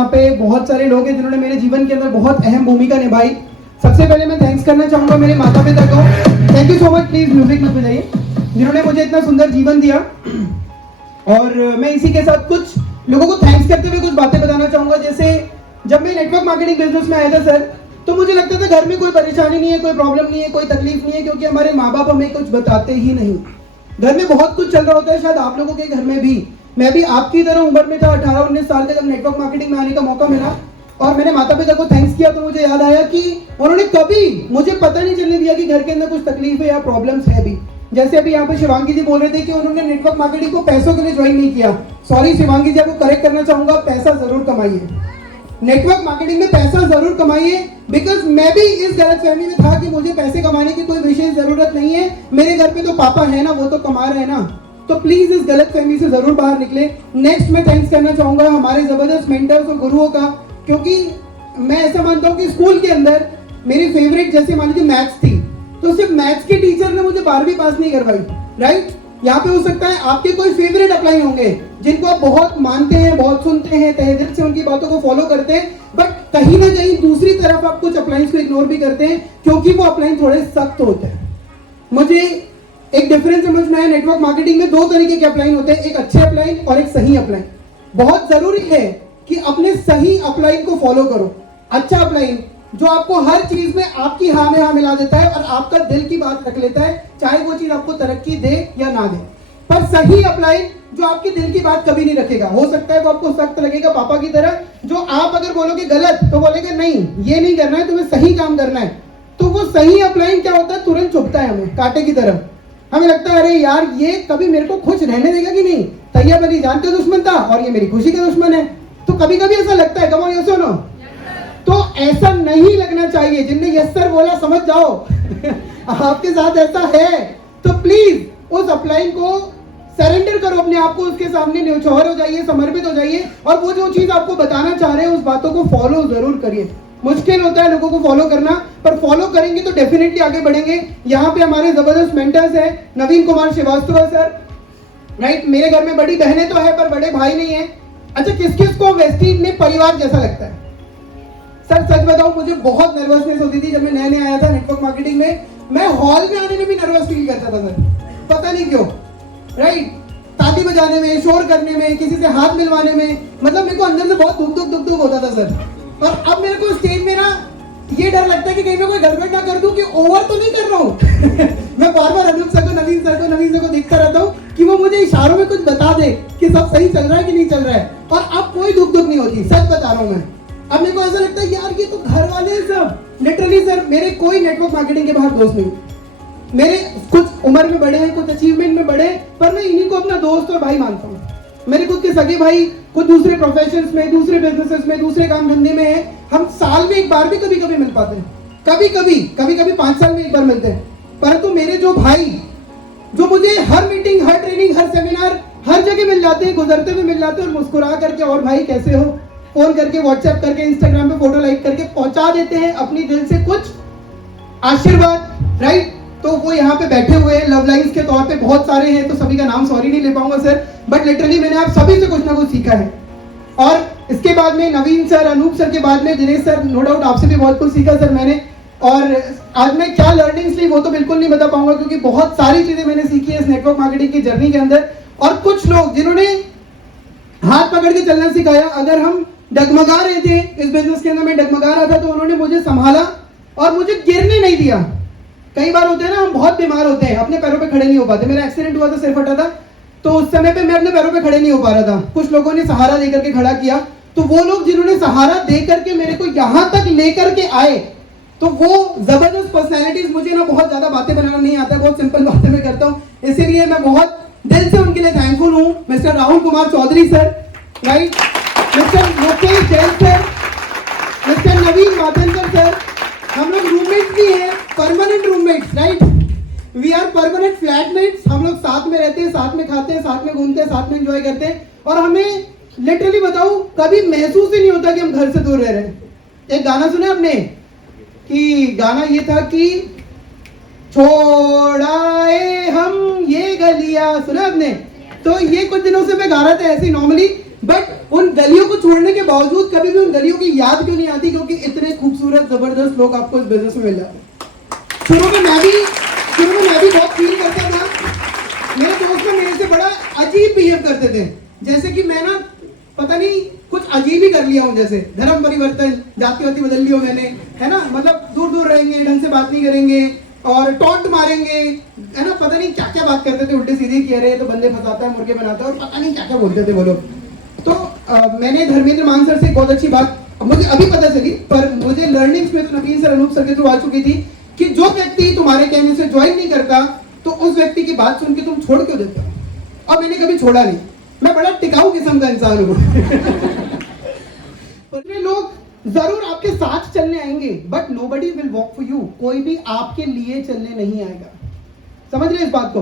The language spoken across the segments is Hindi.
वहाँ पे बहुत सारे लोग हैं जिन्होंने मेरे जीवन के अंदर बहुत अहम भूमिका निभाई। सबसे पहले मैं थैंक्स करना चाहूँगा मेरे माता पिता को। Thank you so much, please music मत बजाइए, जिन्होंने मुझे इतना सुंदर जीवन दिया। और मैं इसी के साथ कुछ लोगों को थैंक्स करते हुए कुछ बातें बताना चाहूँगा। जैसे जब मैं नेटवर्क मार्केटिंग बिजनेस में आया था सर, तो मुझे लगता था घर में कोई परेशानी नहीं है, कोई प्रॉब्लम नहीं है, कोई तकलीफ नहीं है, क्योंकि हमारे माँ बाप हमें कुछ बताते ही नहीं। घर में बहुत कुछ चल रहा होता है, शायद आप लोगों के घर में भी। मैं भी आपकी तरह उम्र में था, 18-19 साल का, जब नेटवर्क मार्केटिंग में आने का मौका मिला और मैंने माता पिता को थैंक्स किया, तो मुझे याद आया कि उन्होंने कभी मुझे पता नहीं चलने दिया कि घर के अंदर कुछ तकलीफ है या प्रॉब्लम्स है भी। जैसे अभी यहाँ पे शिवांगी जी बोल रहे थे कि उन्होंने नेटवर्क मार्केटिंग को पैसों के लिए ज्वाइन नहीं किया। सॉरी शिवांगी जी, आपको करेक्ट करना चाहूंगा, पैसा जरूर कमाइए, नेटवर्क मार्केटिंग में पैसा जरूर कमाइए। बिकॉज मैं भी इस गलतफहमी में था कि मुझे पैसे कमाने की कोई विशेष जरूरत नहीं है, मेरे घर पे तो पापा है ना, वो तो कमा रहे हैं ना। तो प्लीज इस गलतफहमी से जरूर बाहर निकले। नेक्स्ट मैं थैंक्स करना चाहूंगा हमारे जबरदस्त मेंटर्स और गुरुओं का, क्योंकि मैं ऐसा मानता हूँ कि स्कूल के अंदर मेरी फेवरेट जैसे मान लीजिए मैथ्स थी, तो सिर्फ मैथ्स के टीचर ने मुझे 12वीं पास नहीं करवाई, राइट। यहाँ पे हो सकता है आपके कोई फेवरेट अपलाइन होंगे जिनको आप बहुत मानते हैं, बहुत सुनते हैं, तहे दिल से उनकी बातों को फॉलो करते हैं, बट कहीं ना कहीं दूसरी तरफ आप कुछ अपलाइंस को इग्नोर भी करते हैं क्योंकि वो अपलाइन थोड़े सख्त होते हैं। मुझे एक डिफरेंस समझ में आया, नेटवर्क मार्केटिंग में 2 तरीके के अपलाइन होते हैं, एक अच्छे अपलाइन और एक सही अपलाइन। बहुत जरूरी है कि अपने सही अपलाइन को फॉलो करो। अच्छा अपलाइन जो आपको हर चीज में आपकी हाँ में हाँ मिला देता है और आपका दिल की बात रख लेता है, चाहे वो चीज आपको तरक्की दे या ना दे। पर सही अपलाइन जो आपके दिल की बात कभी नहीं रखेगा, हो सकता है वो आपको सख्त लगेगा पापा की तरह, जो आप अगर बोलोगे गलत तो बोलेगा नहीं ये नहीं करना है, तुम्हें सही काम करना है। तो वो सही अपलाइन क्या होता है, तुरंत चुभता है हमें कांटे की तरह। हमें लगता है अरे यार ये कभी मेरे को खुश रहने देगा कि नहीं, तैयब अली जान का दुश्मन था और ये मेरी खुशी का दुश्मन है। तो कभी कभी ऐसा लगता है, कम ऑन यस और नो। तो ऐसा नहीं लगना चाहिए। जिनने यस सर बोला समझ जाओ आपके साथ ऐसा है, तो प्लीज उस अपलाइन को सरेंडर करो अपने आप को, उसके सामने न्यौछावर हो जाइए, समर्पित हो जाइए और वो जो चीज आपको बताना चाह रहे हैं उस बातों को फॉलो जरूर करिए। मुश्किल होता है लोगों को फॉलो करना, पर फॉलो करेंगे तो डेफिनेटली आगे बढ़ेंगे। यहाँ पे हमारे जबरदस्त मेंटर्स हैं, नवीन कुमार श्रीवास्तव सर, राइट। मेरे घर में बड़ी बहनें तो है पर बड़े भाई नहीं है। अच्छा, किस किस को वेस्टीज में परिवार जैसा लगता है? सर सच बताऊं, मुझे बहुत नर्वसनेस होती थी जब मैं नया आया था नेटवर्क मार्केटिंग में। मैं हॉल में आने में भी नर्वस फील करता था सर, पता नहीं क्यों, राइट। ताली बजाने में, शोर करने में, किसी से हाथ मिलवाने में, मतलब मेरे को अंदर से बहुत दुख दुख होता था सर। और अब मेरे को स्टेज में ना ये डर लगता है कि कहीं मैं कोई गड़बड़ ना कर दूं, कि ओवर तो नहीं कर रहा हूँ मैं बार बार अनूप सर को, नवीन सर को देखता रहता हूँ कि वो मुझे इशारों में कुछ बता दे कि सब सही चल रहा है कि नहीं चल रहा है। और अब कोई दुख नहीं होती, सच बता रहा हूँ मैं। अब मेरे को ऐसा लगता है यार ये तो घर वाले हैं सब। लिटरली सर, मेरे कोई नेटवर्क मार्केटिंग के बाहर दोस्त नहीं। मेरे कुछ उम्र में बड़े हैं, कुछ अचीवमेंट में बड़े, पर मैं इन्हीं को अपना दोस्त और भाई मानता हूँ। मेरे खुद के सगे भाई कुछ दूसरे प्रोफेशंस में, दूसरे बिजनेसेस में, दूसरे काम धंधे में है। हम साल में एक बार भी कभी कभी मिल पाते हैं, कभी कभी 5 साल में एक बार मिलते हैं। परंतु मेरे जो भाई, जो मुझे हर मीटिंग, हर ट्रेनिंग, हर सेमिनार, हर जगह मिल जाते हैं, गुजरते हुए मिल जाते हैं और मुस्कुरा करके और भाई कैसे हो, फोन करके, व्हाट्सएप करके, इंस्टाग्राम पे फोटो लाइक करके पहुंचा देते हैं अपनी दिल से कुछ आशीर्वाद, राइट। तो वो यहाँ पे बैठे हुए हैं लव लाइन्स के तौर पे, बहुत सारे हैं तो सभी का नाम सॉरी नहीं ले पाऊंगा सर, बट लिटरली मैंने आप सभी से कुछ ना कुछ सीखा है। और इसके बाद में नवीन सर, अनूप सर के बाद में दिनेश सर, नो डाउट आपसे भी बहुत कुछ सीखा सर मैंने। और आज मैं क्या लर्निंग्स ली वो तो बिल्कुल नहीं बता पाऊंगा, क्योंकि बहुत सारी चीजें मैंने सीखी है इस नेटवर्क मार्केटिंग की जर्नी के अंदर। और कुछ लोग जिन्होंने हाथ पकड़ के चलना सिखाया, अगर हम डगमगा रहे थे इस बिजनेस के अंदर, मैं डगमगा रहा था, तो उन्होंने मुझे संभाला और मुझे गिरने नहीं दिया। कई बार होते हैं ना, हम बहुत बीमार होते हैं, अपने पैरों पे खड़े नहीं हो पाते। मेरा एक्सीडेंट हुआ था, सिर फटा था, तो उस समय पे मैं अपने पैरों पे खड़े नहीं हो पा रहा था। कुछ लोगों ने सहारा देकर के खड़ा किया, तो वो लोग जिन्होंने सहारा देकर के मेरे को यहाँ तक लेकर के आए, तो वो जबरदस्त पर्सनैलिटीज। मुझे ना बहुत ज्यादा बातें बनाना नहीं आता, बहुत सिंपल बातें मैं करता हूँ, इसीलिए मैं बहुत दिल से उनके लिए थैंकफुल हूँ। Mister Rahul Kumar Chaudhary sir, right, mister Mukesh Jain sir, mister Naveen Madhankar sir. हम लोग रूममेट्स भी हैं, permanent roommates, right. We are permanent flatmates. हम लोग साथ में रहते हैं, साथ में खाते हैं, साथ में घूमते हैं, साथ में एंजॉय करते हैं। और हमें लिटरली बताऊं, कभी महसूस ही नहीं होता कि हम घर से दूर रह रहे हैं। एक गाना सुना आपने, कि गाना ये था कि छोड़ाए हम ये गलियां, सुना आपने? तो ये कुछ दिनों से मैं गा रहा था ऐसे नॉर्मली, बट उन गलियों को छोड़ने के बावजूद कभी भी उन गलियों की याद क्यों नहीं आती, क्योंकि इतने खूबसूरत जबरदस्त लोग आपको इस बिजनेस में मिल जाते हैं। शुरू में मैं भी बहुत फील करता था, मेरे दोस्त ना मेरे से बड़ा अजीब बिहेव करते थे, जैसे कि मैं ना पता नहीं कुछ अजीब ही कर लिया हूँ, जैसे धर्म परिवर्तन, जाति वाति बदल ली हो मैंने, है ना, मतलब दूर दूर रहेंगे, ढंग से बात नहीं करेंगे और टॉन्ट मारेंगे, है ना, पता नहीं क्या क्या बात करते थे उल्टे सीधे, कह रहे तो बंदे फंसाता है मुर्गे बनाता है और पता नहीं क्या क्या बोलते थे वो लोग। तो मैंने धर्मेंद्र मान सर से एक बहुत अच्छी बात मुझे अभी पता चली, पर मुझे लर्निंग्स में तो नवीन सर, अनूप सर के थ्रू आ चुकी थी कि जो व्यक्ति तुम्हारे कहने से ज्वाइन नहीं करता तो उस व्यक्ति की बात सुन के तुम छोड़ क्यों देते हो। और मैंने कभी छोड़ा नहीं, मैं बड़ा टिकाऊ किस्म का इंसान हूँ। लोग जरूर आपके साथ चलने आएंगे, but nobody will walk for you, कोई भी आपके लिए चलने नहीं आएगा। समझ रहे इस बात को।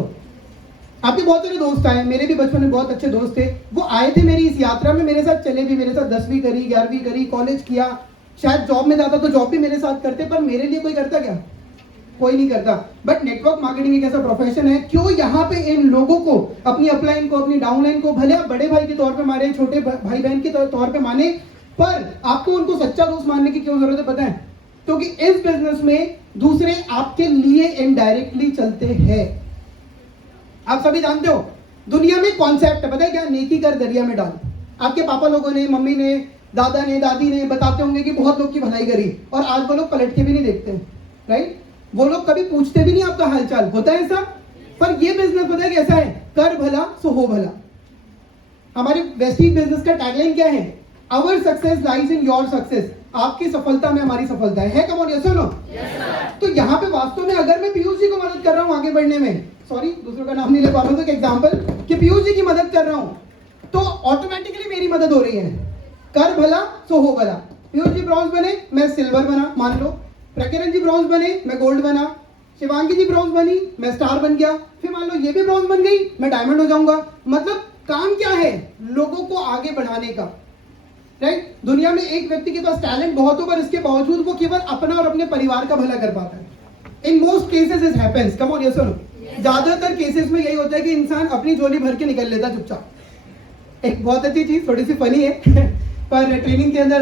आपके बहुत सारे दोस्त आए, मेरे भी बचपन में बहुत अच्छे दोस्त थे, वो आए थे मेरी इस यात्रा में, मेरे साथ चले भी, मेरे साथ 10वीं करी, 11वीं करी, कॉलेज किया, शायद जॉब में जाता तो जॉब भी मेरे साथ करते, पर मेरे लिए कोई करता क्या, कोई नहीं करता। बट नेटवर्क मार्केटिंग एक ऐसा प्रोफेशन है, क्यों यहाँ पे इन लोगों को, अपनी अपलाइन को, अपनी डाउनलाइन को, भले आप बड़े भाई के तौर पे माने, छोटे भाई बहन के तौर पे माने, पर आपको उनको सच्चा दोस्त मानने की क्यों जरूरत है पता है, क्योंकि इस बिजनेस में दूसरे आपके लिए इनडायरेक्टली चलते हैं। आप सभी जानते हो दुनिया में कॉन्सेप्ट है, पता है क्या, नेकी कर दरिया में डाल। आपके पापा लोगों ने, मम्मी ने, दादा ने, दादी ने बताते होंगे कि बहुत लोग की भलाई करी, और आज वो लोग पलट के भी नहीं देखते, राइट, वो लोग कभी पूछते भी नहीं आपका हालचाल, होता है ऐसा। पर ये बिजनेस पता है कैसा है, कर भला सो हो भला। हमारे वेस्टीज बिजनेस का टैगलाइन क्या है, our success lies in your success, आपकी सफलता में हमारी सफलता है। कम ऑन, यस और नो? तो यहाँ पे वास्तव में अगर मैं पीयूष जी को मदद कर रहा हूँ आगे बढ़ने में, सॉरी दूसरों का नाम नहीं ले पा रहा हूँ, तो एग्जांपल कि पीयूष जी की मदद कर रहा हूँ, तो ऑटोमेटिकली मेरी मदद हो रही है। कर भला सो हो भला। पीयूष जी ब्रॉन्ज बने, मैं सिल्वर बना, मान लो। प्रकिरण जी ब्रॉन्ज बने, मैं गोल्ड बना। शिवांगी जी ब्रॉन्ज बनी, मैं स्टार बन गया। फिर मान लो ये भी ब्रॉन्ज बन गई, मैं डायमंड हो जाऊंगा। मतलब काम क्या है, लोगों को आगे बढ़ाने का, राइट। दुनिया में एक व्यक्ति के पास टैलेंट बहुत हो, पर इसके बावजूद वो केवल अपना और अपने परिवार का भला कर पाता है। In most cases it happens, come on, yes और नो? ज्यादातर केसेस में यही होता है कि इंसान अपनी झोली भर के निकल लेता चुपचाप। एक बहुत अच्छी चीज, थोड़ी सी फनी है, पर ट्रेनिंग के अंदर